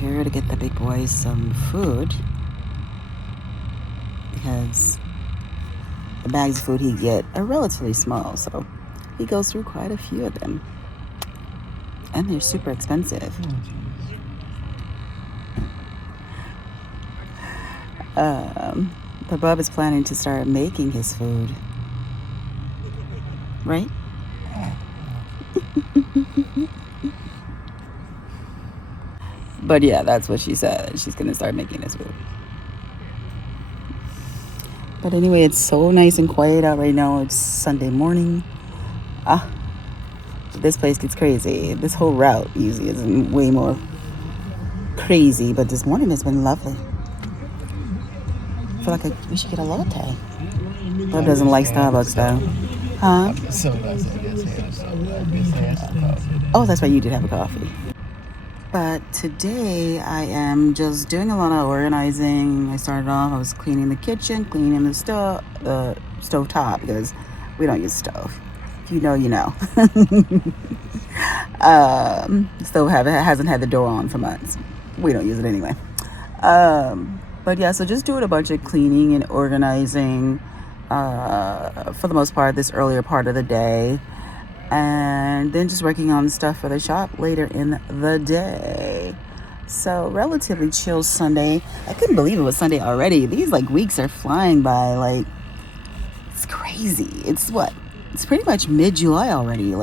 here to get the big boys some food because the bags of food he get are relatively small, so he goes through quite a few of them, and they're super expensive. But Bub is planning to start making his food, right? But yeah, that's what she said. She's gonna start making his food. But anyway, it's so nice and quiet out right now. It's Sunday morning. This place gets crazy. This whole route usually is way more crazy, but this morning has been lovely. I feel like we should get a latte. Bub doesn't like Starbucks though. Huh? Oh, that's right, you did have a coffee. But today I am just doing a lot of organizing. I started off, I was cleaning the kitchen, cleaning the stove top, because we don't use stove. If you know, you know. Stove hasn't had the door on for months. We don't use it anyway. But yeah, so just doing a bunch of cleaning and organizing for the most part this earlier part of the day. And then just working on stuff for the shop later in the day. So relatively chill Sunday. I couldn't believe it was Sunday already. These weeks are flying by. It's crazy. It's pretty much mid-July already.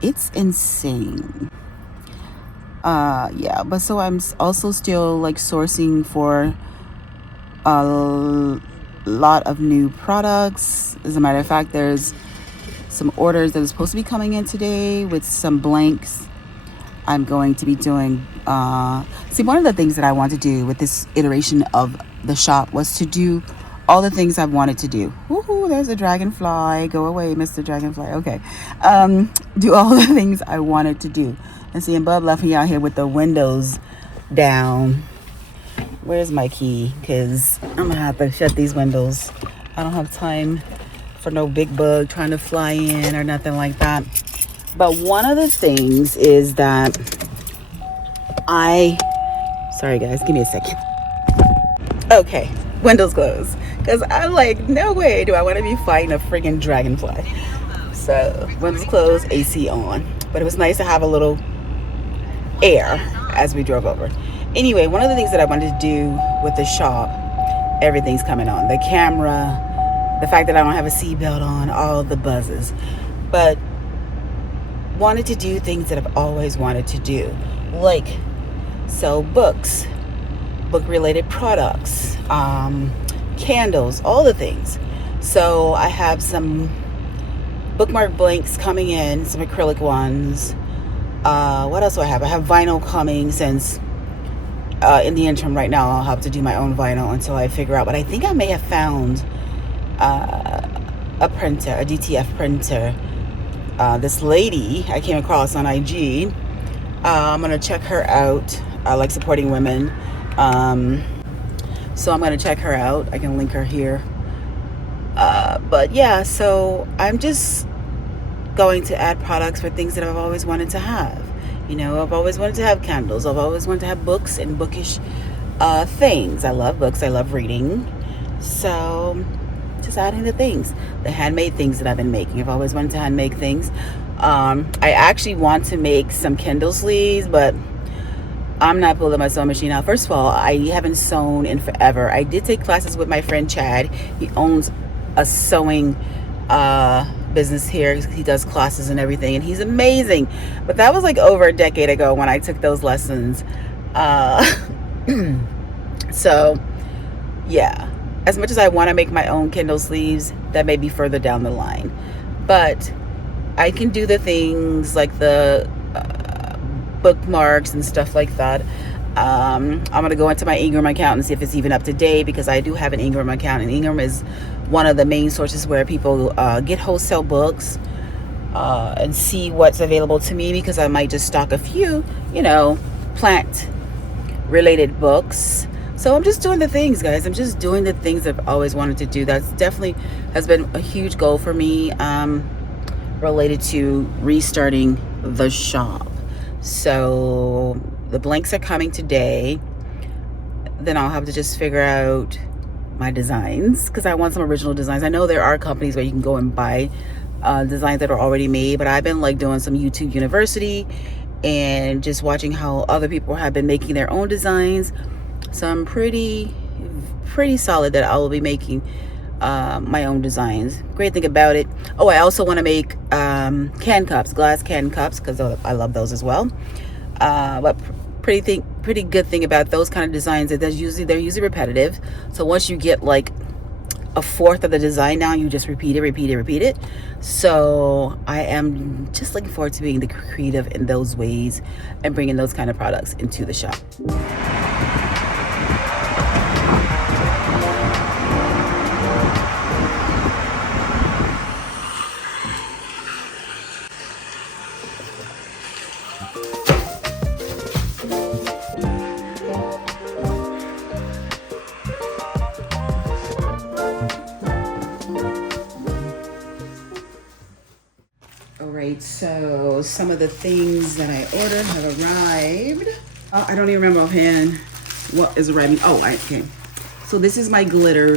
It's insane. Yeah, but so I'm also still sourcing for a lot of new products. As a matter of fact, there's some orders that are supposed to be coming in today with some blanks. I'm going to be doing one of the things that I want to do with this iteration of the shop was to do all the things I've wanted to do. Woohoo, there's a dragonfly. Go away, Mr. Dragonfly. Okay. Do all the things I wanted to do. And see, and Bub left me out here with the windows down. Where's my key? Because I'm going to have to shut these windows. I don't have time for no big bug trying to fly in or nothing like that. But one of the things is that sorry guys, give me a second. Okay, windows closed. Because I'm no way do I want to be fighting a friggin' dragonfly. So, windows closed, AC on. But it was nice to have a little air as we drove over. Anyway, one of the things that I wanted to do with the shop, everything's coming on. The camera, the fact that I don't have a seatbelt on, all the buzzes. But wanted to do things that I've always wanted to do. Sell books, book-related products, candles, all the things. So I have some bookmark blanks coming in, some acrylic ones. What else do I have? I have vinyl coming since in the interim right now I'll have to do my own vinyl until I figure out. But I think I may have found a printer, a DTF printer. This lady I came across on IG. I'm gonna check her out. I like supporting women, so I'm gonna check her out. I can link her here. But yeah, so I'm just going to add products for things that I've always wanted to have. I've always wanted to have candles. I've always wanted to have books and bookish things. I love books. I love reading. So just adding the things, the handmade things that I've been making. I've always wanted to handmade things. I actually want to make some Kindle sleeves, but I'm not pulling my sewing machine out. First of all, I haven't sewn in forever. I did take classes with my friend Chad. He owns a sewing business here. He does classes and everything, and he's amazing. But that was over a decade ago when I took those lessons. So yeah, as much as I want to make my own Kindle sleeves, that may be further down the line. But I can do the things like the bookmarks and stuff like that. I'm going to go into my Ingram account and see if it's even up to date, because I do have an Ingram account, and Ingram is one of the main sources where people get wholesale books and see what's available to me, because I might just stock a few, plant related books. So I'm just doing the things, guys. I'm just doing the things I've always wanted to do. That's definitely has been a huge goal for me, related to restarting the shop. So the blanks are coming today. Then I'll have to just figure out my designs, because I want some original designs. I know there are companies where you can go and buy designs that are already made, but I've been like doing some YouTube University and just watching how other people have been making their own designs. So I'm pretty solid that I will be making my own designs. Great thing about it. Oh, I also want to make can cups, glass can cups, because I love those as well. But pretty good thing about those kind of designs is that they're usually repetitive. So once you get like a fourth of the design down, you just repeat it. So I am just looking forward to being the creative in those ways and bringing those kind of products into the shop. Alright, so some of the things that I ordered have arrived. I don't even remember offhand what is arriving. Okay. So this is my glitter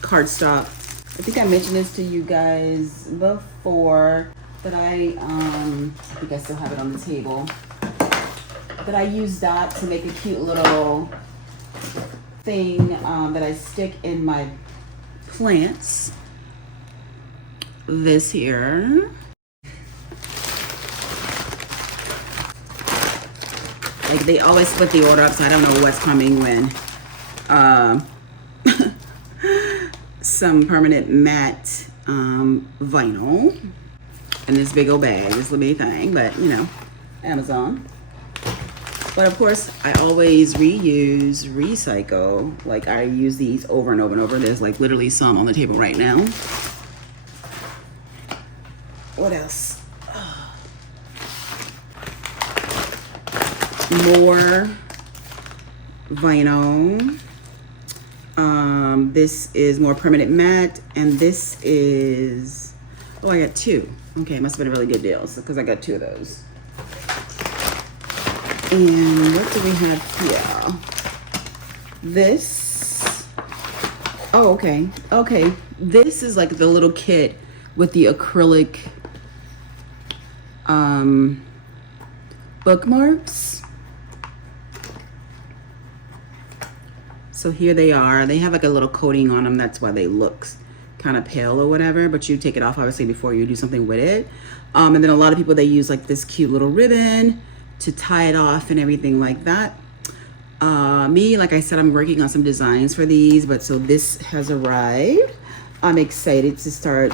cardstock. I think I mentioned this to you guys before, that I think I still have it on the table. That I use that to make a cute little thing that I stick in my plants. This here. Like, they always split the order up, so I don't know what's coming when. Some permanent matte vinyl in this big old bag, this little bitty thing, but you know, Amazon. But of course, I always reuse, recycle. Like, I use these over and over and over. There's like literally some on the table right now. What else? More vinyl. This is more permanent matte, and this is, oh, I got two. Okay, it must have been a really good deal, because I got two of those. And what do we have here? This, oh, okay. This is like the little kit with the acrylic bookmarks. So here they are. They have like a little coating on them. That's why they look kind of pale or whatever, but you take it off obviously before you do something with it. And then a lot of people, they use like this cute little ribbon to tie it off and everything like that. Me, like I said, I'm working on some designs for these, but so this has arrived. I'm excited to start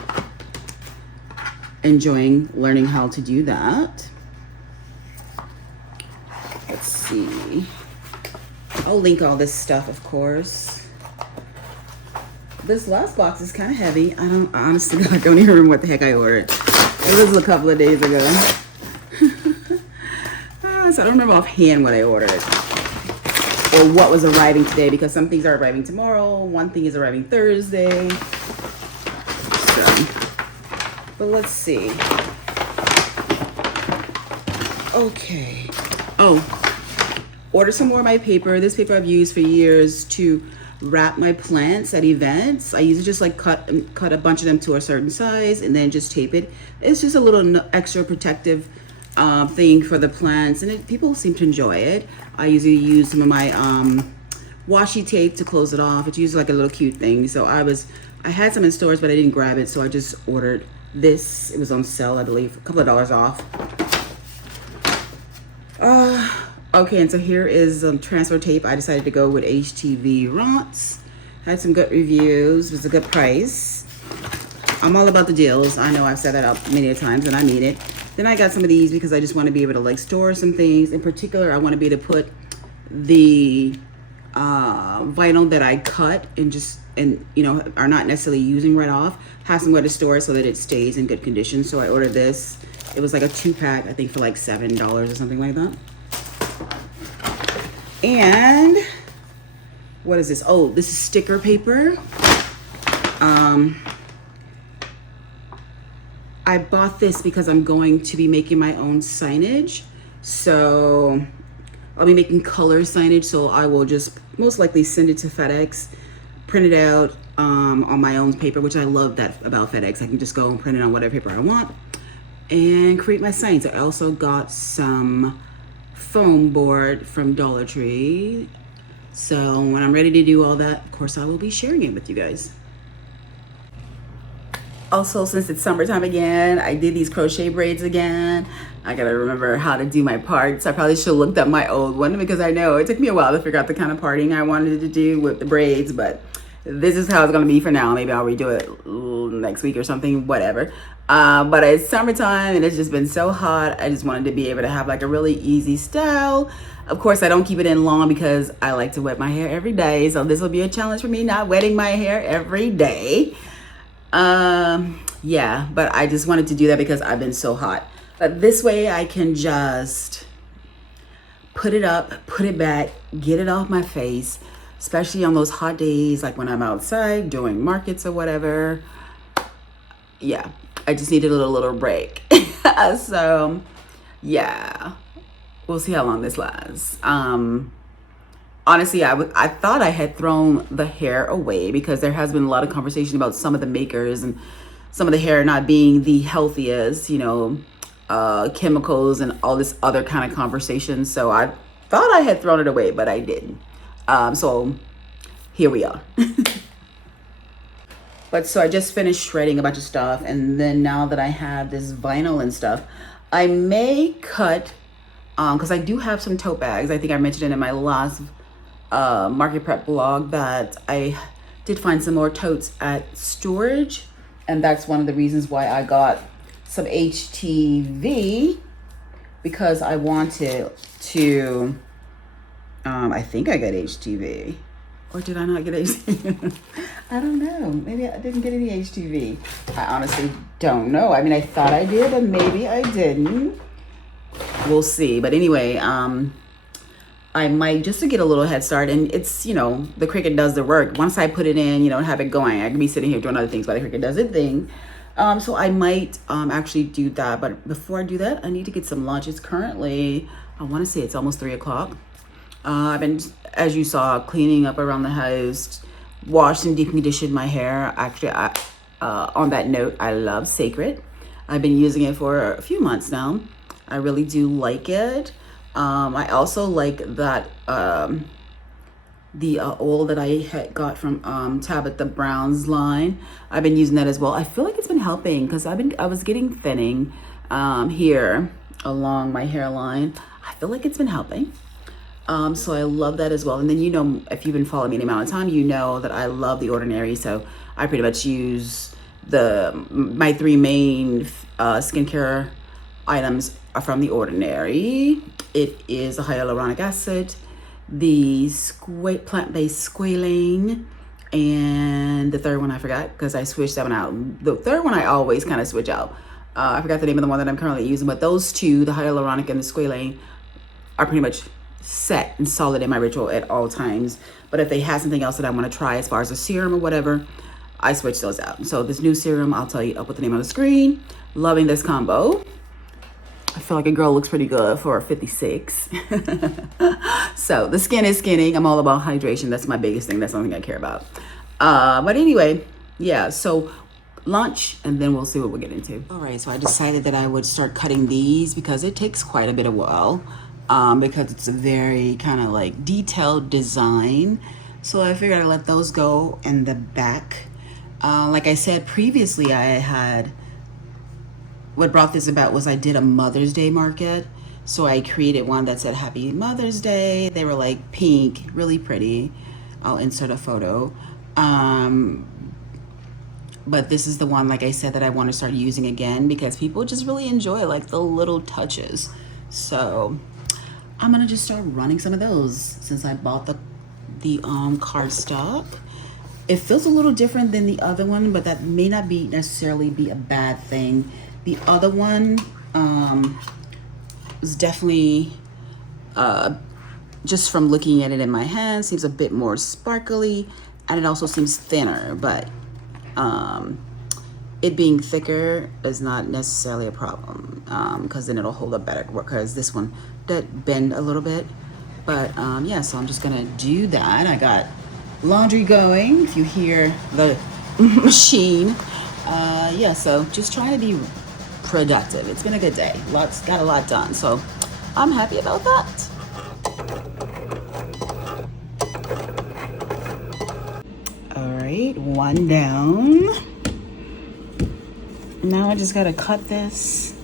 enjoying learning how to do that. Let's see. I'll link all this stuff, of course. This last box is kind of heavy. Honestly, I don't even remember what the heck I ordered. It was a couple of days ago. So I don't remember offhand what I ordered or what was arriving today, because some things are arriving tomorrow. One thing is arriving Thursday. So, but let's see. Okay. Oh, order some more of my paper. This paper I've used for years to wrap my plants at events. I usually just like cut a bunch of them to a certain size and then just tape it. It's just a little extra protective thing for the plants, and people seem to enjoy it. I usually use some of my washi tape to close it off. It's usually like a little cute thing. So I had some in stores, but I didn't grab it, so I just ordered this. It was on sale, I believe, a couple of dollars off. Okay, and so here is transfer tape. I decided to go with HTV Rots. Had some good reviews. It was a good price. I'm all about the deals. I know I've said that up many times, and I mean it. Then I got some of these because I just want to be able to like store some things. In particular, I want to be able to put the vinyl that I cut and you know are not necessarily using right off, have somewhere to store it so that it stays in good condition. So I ordered this. It was like a 2-pack, I think, for like $7 or something like that. And what is this? Oh, this is sticker paper. I bought this because I'm going to be making my own signage, So I'll be making color signage, so I will just most likely send it to FedEx, print it out on my own paper, which I love that about FedEx. I can just go and print it on whatever paper I want and create my signs. I also got some foam board from Dollar Tree. So when I'm ready to do all that, of course, I will be sharing it with you guys. Also, since it's summertime again, I did these crochet braids again. I gotta remember how to do my parts. I probably should have looked up my old one because I know it took me a while to figure out the kind of parting I wanted to do with the braids, but this is how it's gonna be for now. Maybe I'll redo it next week or something, whatever. But it's summertime and it's just been so hot. I just wanted to be able to have like a really easy style. Of course, I don't keep it in long because I like to wet my hair every day. So this will be a challenge for me, not wetting my hair every day. Yeah, but I just wanted to do that because I've been so hot. But this way I can just put it up, put it back, get it off my face, especially on those hot days, like when I'm outside doing markets or whatever. Yeah, I just needed a little break. So yeah, we'll see how long this lasts. Honestly, I thought I had thrown the hair away because there has been a lot of conversation about some of the makers and some of the hair not being the healthiest, you know, chemicals and all this other kind of conversation. So I thought I had thrown it away, but I didn't. So here we are. But so I just finished shredding a bunch of stuff. And then now that I have this vinyl and stuff, I may cut, because I do have some tote bags. I think I mentioned it in my last market prep blog that I did find some more totes at storage, and that's one of the reasons why I got some HTV, because I wanted to I think I got HTV, or did I not get HTV? I don't know, maybe I didn't get any HTV. I honestly don't know. I mean, I thought I did, but maybe I didn't. We'll see. But anyway, I might, just to get a little head start, and it's, you know, the Cricut does the work. Once I put it in, you know, have it going, I can be sitting here doing other things, but the Cricut does its thing. So I might actually do that. But before I do that, I need to get some lunch. It's currently, I want to say it's almost 3 o'clock. I've been, as you saw, cleaning up around the house, washed and deconditioned my hair. Actually, on that note, I love Sacred. I've been using it for a few months now. I really do like it. I also like that the oil that I had got from Tabitha Brown's line. I've been using that as well. I feel like it's been helping because I was getting thinning here along my hairline. I feel like it's been helping. So I love that as well. And then, you know, if you've been following me any amount of time, you know that I love The Ordinary. So I pretty much use my 3 main skincare items are from The Ordinary. It is the hyaluronic acid, the plant-based squalane, and the third one I forgot because I switched that one out. The third one I always kind of switch out. I forgot the name of the one that I'm currently using, but those two, the hyaluronic and the squalane, are pretty much set and solid in my ritual at all times. But if they have something else that I want to try as far as a serum or whatever, I switch those out. So this new serum, I'll tell you, I'll put the name on the screen. Loving this combo. I feel like a girl looks pretty good for 56. So the skin is skinning. I'm all about hydration. That's my biggest thing. That's the only thing I care about. But anyway, yeah, so lunch, and then we'll see what we'll get into. All right, so I decided that I would start cutting these because it takes quite a bit of while, because it's a very kind of like detailed design. So I figured I'd let those go in the back. Like I said previously, what brought this about was I did a Mother's Day market. So I created one that said Happy Mother's Day. They were like pink, really pretty. I'll insert a photo. But this is the one, like I said, that I want to start using again because people just really enjoy like the little touches. So I'm gonna just start running some of those since I bought the cardstock. It feels a little different than the other one, but that may not be necessarily be a bad thing. The other one is definitely, just from looking at it in my hand, seems a bit more sparkly, and it also seems thinner, but it being thicker is not necessarily a problem, because then it'll hold up better, because this one did bend a little bit. But yeah, so I'm just gonna do that. I got laundry going, if you hear the machine. Yeah, so just trying to be productive. It's been a good day. Got a lot done, so I'm happy about that. All right, one down. Now I just gotta cut this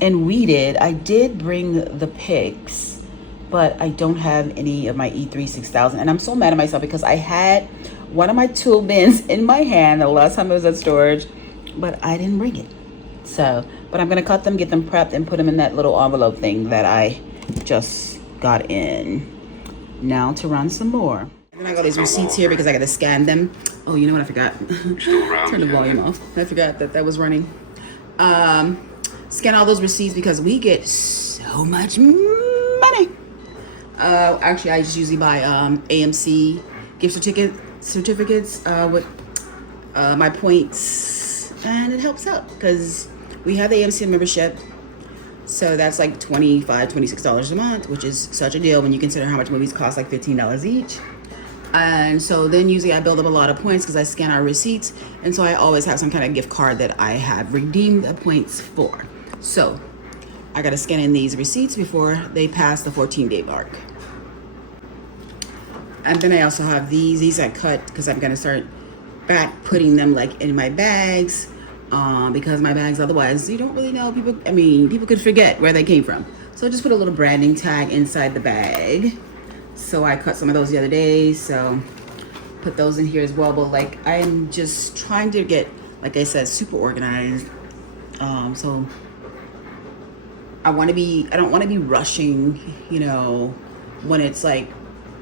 and weed it. I did bring the picks, but I don't have any of my E3 6000, and I'm so mad at myself because I had one of my tool bins in my hand the last time I was at storage, but I didn't bring it. So, but I'm gonna cut them, get them prepped, and put them in that little envelope thing that I just got in. Now to run some more. And I got these receipts here because I gotta scan them. Oh, you know what I forgot? Turn the volume off. I forgot that was running. Scan all those receipts because we get so much money. Actually, I just usually buy AMC gift certificates with my points, and it helps out because we have the AMC membership, so that's like $25, $26 a month, which is such a deal when you consider how much movies cost, like $15 each. And so then usually I build up a lot of points because I scan our receipts, and so I always have some kind of gift card that I have redeemed the points for. So I gotta scan in these receipts before they pass the 14-day mark. And then I also have these I cut because I'm gonna start back putting them like in my bags, because my bags otherwise you don't really know, people could forget where they came from. So I just put a little branding tag inside the bag. So I cut some of those the other day, so put those in here as well. But like I'm just trying to get, like I said, super organized. So I don't want to be rushing, you know, when it's like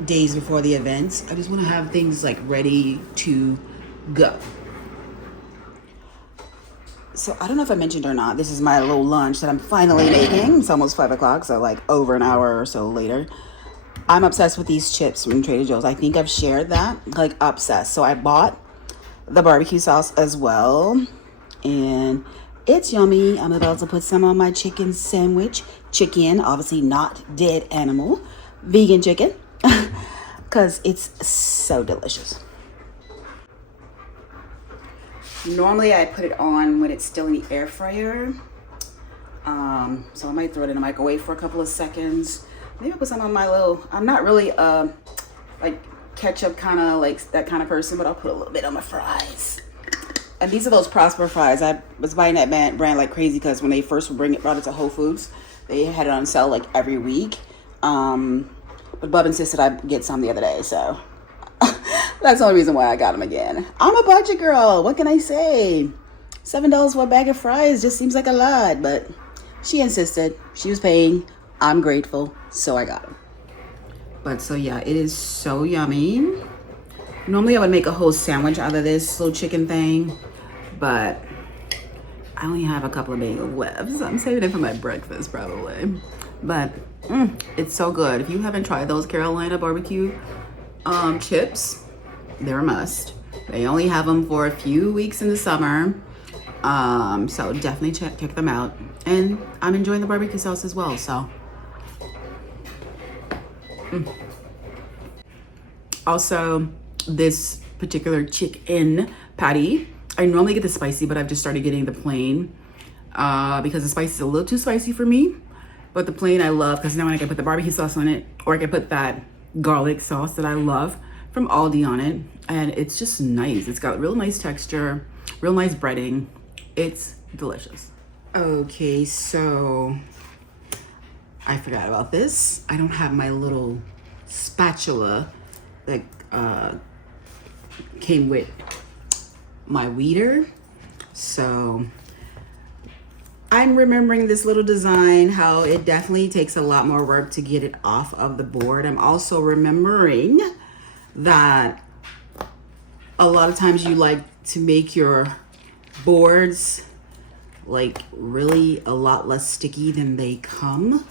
days before the events. I just want to have things like ready to go. So I don't know if I mentioned or not, this is my little lunch that I'm finally making. It's almost 5 o'clock, so like over an hour or so later. I'm obsessed with these chips from Trader Joe's. I think I've shared that, like obsessed. So I bought the barbecue sauce as well, and it's yummy. I'm about to put some on my chicken sandwich. Chicken, obviously not dead animal, vegan chicken, because it's so delicious. Normally I put it on when it's still in the air fryer. So I might throw it in the microwave for a couple of seconds. Maybe I'll put some on my little, I'm not really like ketchup kind of like that kind of person, but I'll put a little bit on my fries. And these are those Prosper fries. I was buying that brand like crazy because when they first brought it to Whole Foods, they had it on sale like every week. But Bub insisted I get some the other day, so that's the only reason why I got them again. I'm a budget girl. What can I say? $7 for a bag of fries just seems like a lot, but she insisted. She was paying. I'm grateful, so I got them. But so yeah, it is so yummy. Normally I would make a whole sandwich out of this little chicken thing, but I only have a couple of bagels left, so I'm saving it for my breakfast probably. But it's so good. If you haven't tried those Carolina barbecue chips, they're a must. They only have them for a few weeks in the summer, so definitely check them out. And I'm enjoying the barbecue sauce as well, so. Also, this particular chicken patty, I normally get the spicy, but I've just started getting the plain because the spicy is a little too spicy for me. But the plain I love because now I can put the barbecue sauce on it, or I can put that garlic sauce that I love from Aldi on it, and it's just nice. It's got real nice texture, real nice breading. It's delicious. Okay, so I forgot about this. I don't have my little spatula that came with my weeder, so I'm remembering this little design, how it definitely takes a lot more work to get it off of the board. I'm also remembering that a lot of times you like to make your boards like really a lot less sticky than they come,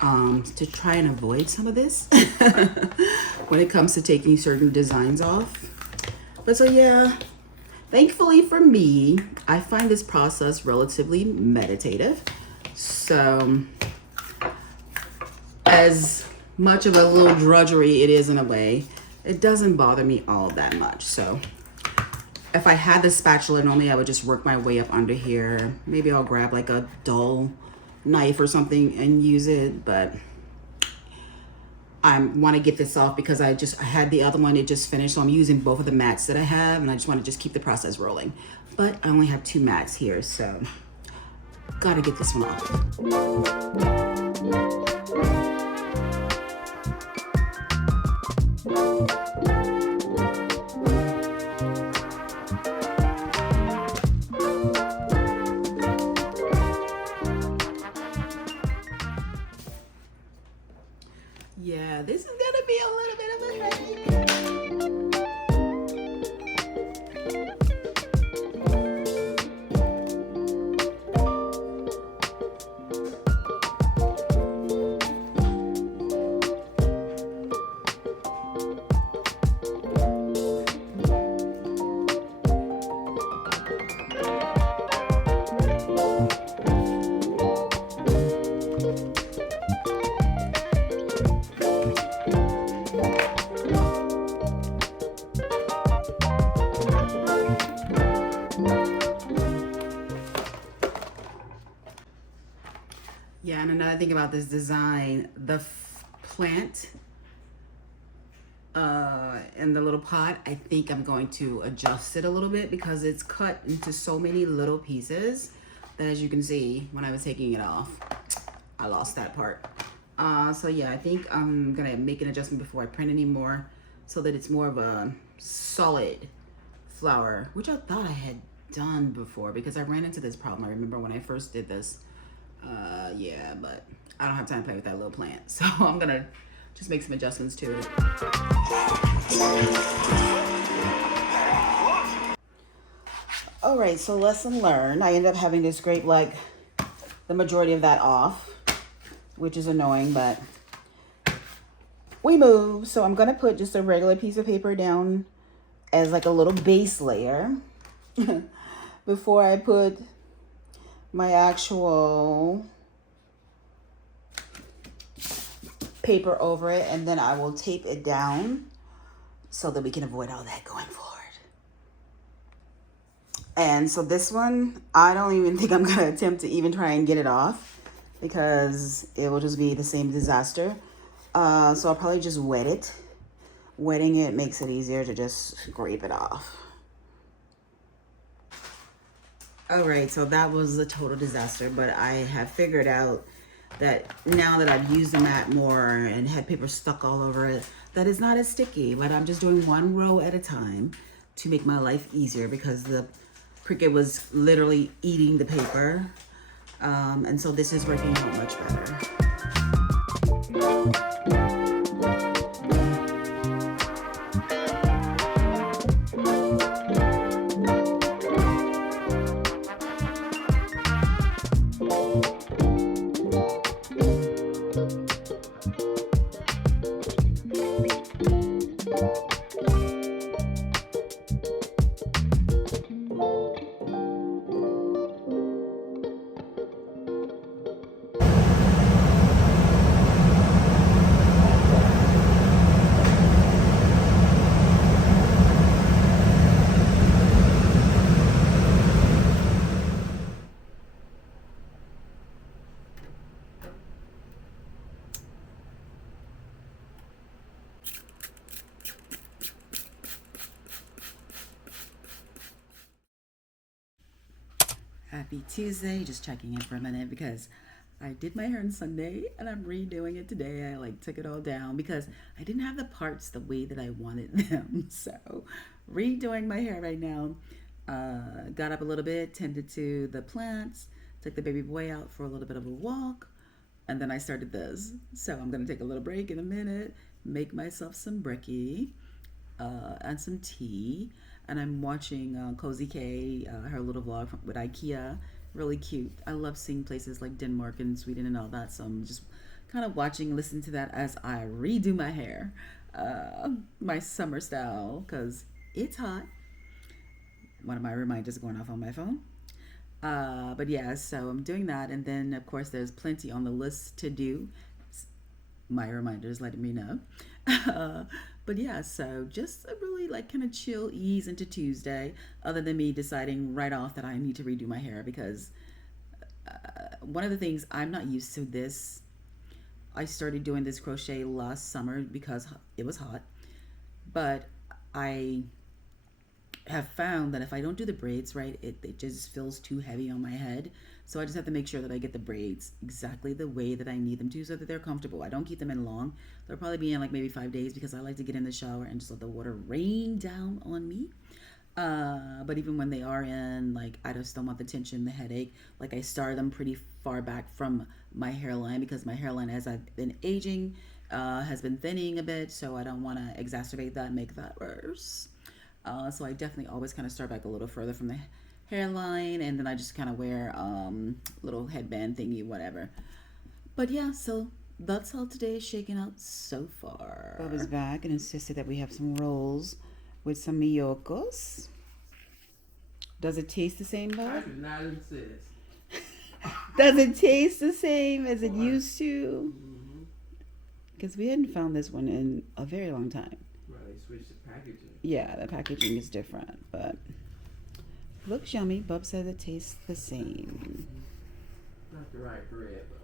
to try and avoid some of this when it comes to taking certain designs off. But so yeah, Thankfully for me, I find this process relatively meditative. So as much of a little drudgery it is in a way, it doesn't bother me all that much. So if I had the spatula, normally I would just work my way up under here. Maybe I'll grab like a dull knife or something and use it, but I want to get this off because I had the other one, it just finished, so I'm using both of the mats that I have, and I just want to just keep the process rolling. But I only have 2 mats here, so gotta get this one off. Yeah, this is gonna be a little bit of a headache. Yeah, and another thing about this design, the plant in the little pot, I think I'm going to adjust it a little bit because it's cut into so many little pieces that, as you can see, when I was taking it off, I lost that part. So yeah, I think I'm gonna make an adjustment before I print anymore so that it's more of a solid flower, which I thought I had done before because I ran into this problem. I remember when I first did this. Yeah, but I don't have time to play with that little plant, so I'm gonna just make some adjustments to it. All right, so lesson learned. I ended up having to scrape like the majority of that off, which is annoying, but we move. So I'm gonna put just a regular piece of paper down as like a little base layer before I put my actual paper over it, and then I will tape it down so that we can avoid all that going forward. And so this one, I don't even think I'm gonna attempt to even try and get it off because it will just be the same disaster. So I'll probably just wet it. Wetting it makes it easier to just scrape it off. All right, so that was a total disaster, but I have figured out that now that I've used the mat more and had paper stuck all over it, that it's not as sticky, but I'm just doing one row at a time to make my life easier because the Cricut was literally eating the paper. And so this is working out much better. Happy Tuesday. Just checking in for a minute because I did my hair on Sunday and I'm redoing it today. I like took it all down because I didn't have the parts the way that I wanted them. So redoing my hair right now. Got up a little bit, tended to the plants, took the baby boy out for a little bit of a walk, and then I started this. So I'm gonna take a little break in a minute, make myself some brekkie, and some tea. And I'm watching Cozy K, her little vlog with IKEA. Really cute. I love seeing places like Denmark and Sweden and all that. So I'm just kind of watching, listening to that as I redo my hair, my summer style, because it's hot. one of my reminders going off on my phone. But yeah, so I'm doing that, and then of course there's plenty on the list to do. My reminders letting me know. But yeah, so just a really like kind of chill ease into Tuesday, other than me deciding right off that I need to redo my hair because one of the things I'm not used to this. I started doing this crochet last summer because it was hot, but I have found that if I don't do the braids right, it just feels too heavy on my head. So I just have to make sure that I get the braids exactly the way that I need them to so that they're comfortable. I don't keep them in long. They'll probably be in like maybe 5 days because I like to get in the shower and just let the water rain down on me. But even when they are in, like, I just don't want the tension, the headache. Like, I start them pretty far back from my hairline because my hairline, as I've been aging, has been thinning a bit. So I don't want to exacerbate that and make that worse. So I definitely always kind of start back a little further from the hairline, and then I just kind of wear little headband thingy, whatever. But yeah, so that's how today is shaking out so far. Bob is back and insisted that we have some rolls with some miyokos. Does it taste the same, Bob? I do not insist. Does it taste the same as it used to? Because we hadn't found this one in a very long time. Well, they switched the packaging. Yeah, the packaging is different, but looks yummy. Bub says it tastes the same. Not the right bread, though.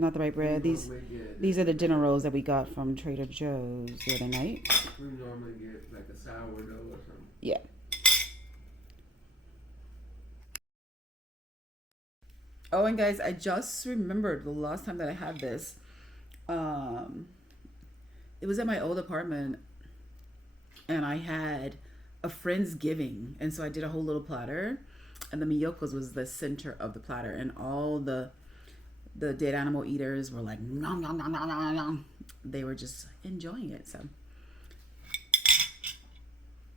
Not the right bread. These are the dinner rolls that we got from Trader Joe's the other night. We normally get like a sourdough or something. Yeah. Oh, and guys, I just remembered the last time that I had this. It was at my old apartment, and I had a Friendsgiving, and so I did a whole little platter, and the miyokos was the center of the platter, and all the dead animal eaters were like, nom, nom, nom, nom, nom, nom. They were just enjoying it. So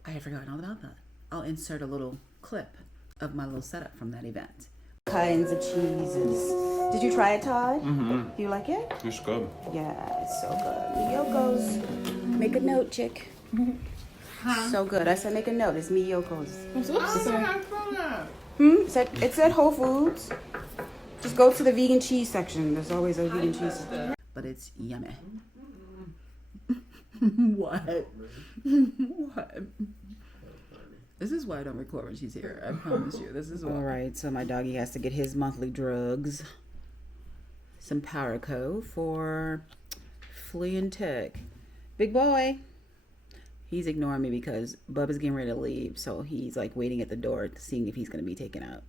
I had forgotten all about that. I'll insert a little clip of my little setup from that event. Kinds of cheeses. Did you try it, Todd? Mm-hmm. Do you like it? It's good. Yeah, it's so good. Miyokos. Make a note, chick. So good. I said make a note. It's Miyokos. It's at Whole Foods. Just go to the vegan cheese section. There's always a vegan cheese. But it's yummy. What? What? This is why I don't record when she's here. I promise you. This is why. All right. So my doggy has to get his monthly drugs. Some Powerco for flea and tick. Big boy. He's ignoring me because Bub is getting ready to leave. So he's like waiting at the door, seeing if he's going to be taken out.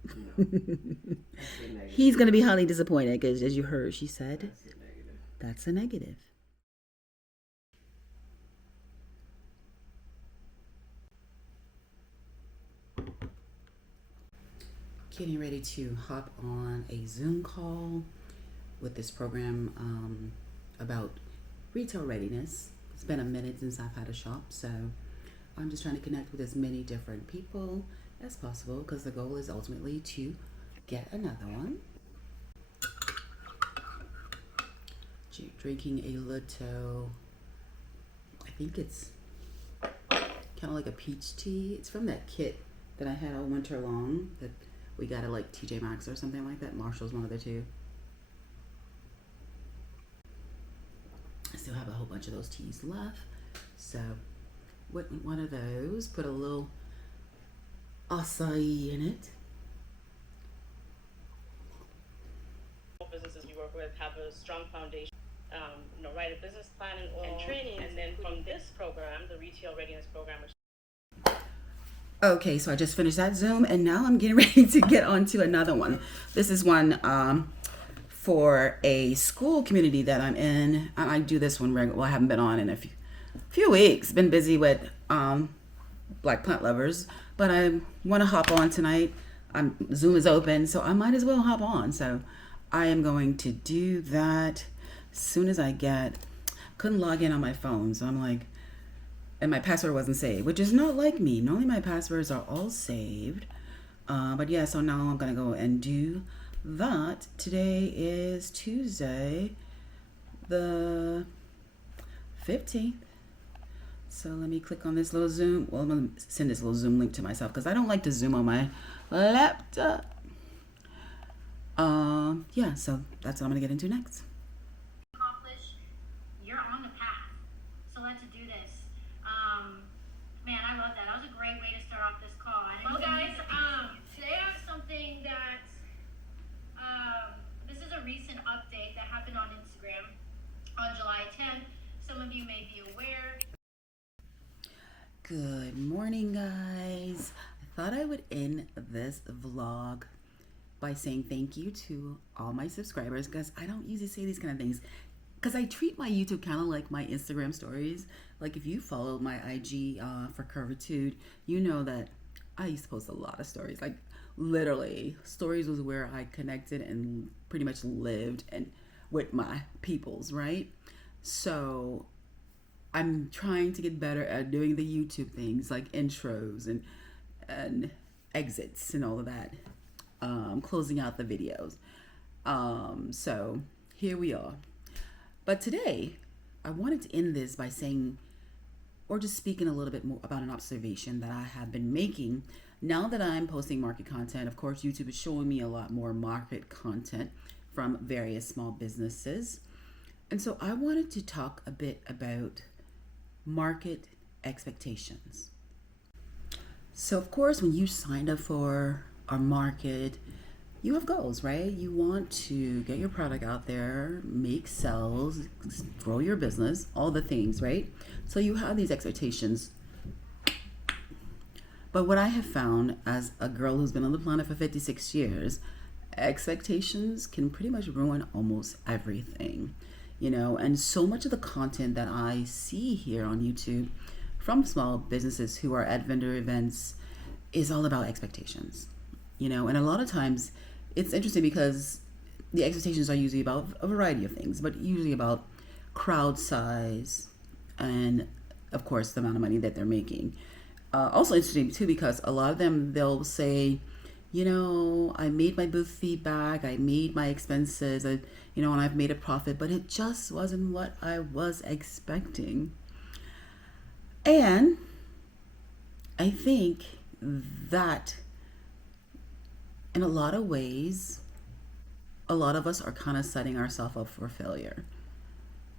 He's going to be highly disappointed because, as you heard, she said, that's a negative. Getting ready to hop on a Zoom call with this program about retail readiness. It's been a minute since I've had a shop, so I'm just trying to connect with as many different people as possible because the goal is ultimately to get another one. Drinking a little, I think it's kind of like a peach tea. It's from that kit that I had all winter long that we got at like TJ Maxx or something like that. Marshall's, one of the two. I still have a whole bunch of those teas left. So, one of those, put a little acai in it. Businesses we work with have a strong foundation, write a business plan and training, and then from this program, the Retail Readiness Program. Okay, so I just finished that Zoom, and now I'm getting ready to get on to another one. This is one for a school community that I'm in. I do this one regular. Well, I haven't been on in a few weeks. Been busy with Black plant lovers, but I want to hop on tonight. Zoom is open, so I might as well hop on. So I am going to do that as soon as I couldn't log in on my phone, so I'm like, and my password wasn't saved, which is not like me. Normally my passwords are all saved. But yeah, so now I'm gonna go and do that. Today is Tuesday, the 15th. So let me click on this little Zoom. Well, I'm gonna send this little Zoom link to myself because I don't like to Zoom on my laptop. Yeah, so that's what I'm gonna get into next. Accomplish, you're on the path. So let's do this. Man, I love that. That was a great way to start off this call. Well, guys, today I have something that, this is a recent update that happened on Instagram on July 10th. Some of you may be aware. Good morning, guys. I thought I would end this vlog by saying thank you to all my subscribers, because I don't usually say these kind of things because I treat my YouTube kind of like my Instagram stories. Like if you follow my IG for Curvitude, you know that I used to post a lot of stories. Like literally, stories was where I connected and pretty much lived and with my peoples, right? So I'm trying to get better at doing the YouTube things like intros and exits and all of that, closing out the videos. So here we are. But today, I wanted to end this by saying, or just speaking a little bit more about an observation that I have been making. Now that I'm posting market content, of course, YouTube is showing me a lot more market content from various small businesses. And so I wanted to talk a bit about market expectations. So of course, when you signed up for our market, you have goals, right? You want to get your product out there, make sales, grow your business, all the things, right? So you have these expectations. But what I have found as a girl who's been on the planet for 56 years, expectations can pretty much ruin almost everything, you know? And so much of the content that I see here on YouTube from small businesses who are at vendor events is all about expectations, you know? And a lot of times it's interesting because the expectations are usually about a variety of things, but usually about crowd size and of course the amount of money that they're making. Also interesting too, because a lot of them, they'll say, you know, I made my booth feedback, I made my expenses, you know, and I've made a profit, but it just wasn't what I was expecting. And I think that in a lot of ways, a lot of us are kind of setting ourselves up for failure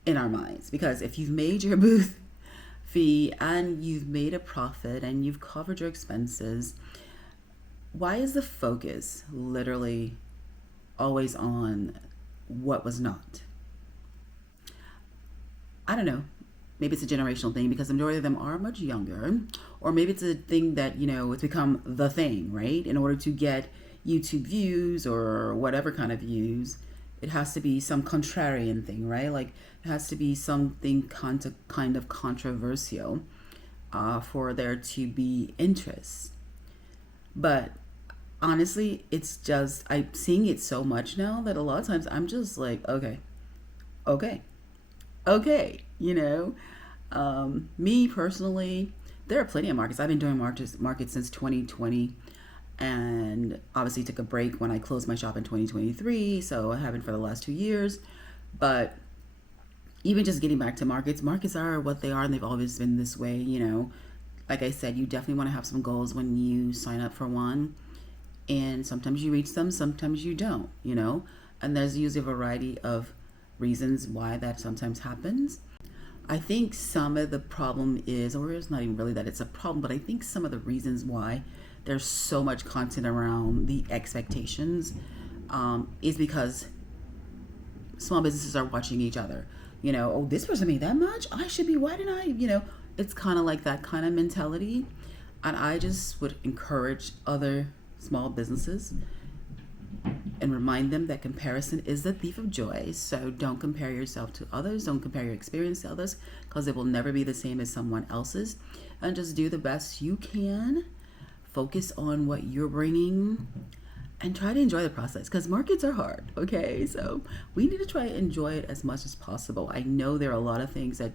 in our minds, because if you've made your booth fee and you've made a profit and you've covered your expenses, why is the focus literally always on what was not? I don't know. Maybe it's a generational thing because the majority of them are much younger, or maybe it's a thing that, you know, it's become the thing, right? In order to get YouTube views or whatever kind of views, it has to be some contrarian thing, right? Like it has to be something kind of controversial for there to be interest. But honestly, it's just, I'm seeing it so much now that a lot of times I'm just like, okay, you know. Me personally, there are plenty of markets. I've been doing markets since 2020, and obviously took a break when I closed my shop in 2023, so I haven't for the last 2 years. But even just getting back to markets are what they are, and they've always been this way, you know. Like I said, you definitely want to have some goals when you sign up for one, and sometimes you reach them, sometimes you don't, you know. And there's usually a variety of reasons why that sometimes happens. I think some of the problem is, or it's not even really that it's a problem, but I think some of the reasons why there's so much content around the expectations is because small businesses are watching each other. You know, oh, this person made that much, I should be, why didn't I, you know? It's kind of like that kind of mentality. And I just would encourage other small businesses and remind them that comparison is the thief of joy. So don't compare yourself to others. Don't compare your experience to others, because it will never be the same as someone else's. And just do the best you can. Focus on what you're bringing and try to enjoy the process, because markets are hard, okay? So we need to try to enjoy it as much as possible. I know there are a lot of things that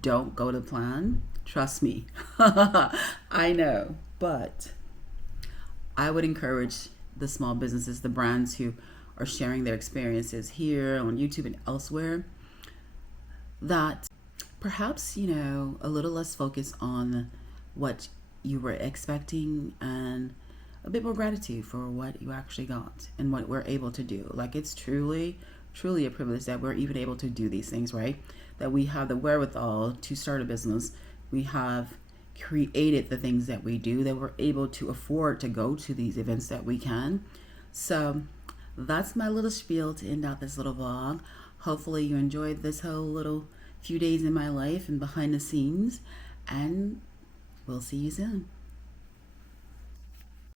don't go to plan. Trust me. I know. But I would encourage the small businesses, the brands who are sharing their experiences here on YouTube and elsewhere, that perhaps, a little less focus on what you were expecting and a bit more gratitude for what you actually got and what we're able to do. Like, it's truly, truly a privilege that we're even able to do these things, right? That we have the wherewithal to start a business. We have created the things that we do, that we're able to afford to go to these events that we can. So that's my little spiel to end out this little vlog. Hopefully you enjoyed this whole little few days in my life and behind the scenes, and we'll see you soon.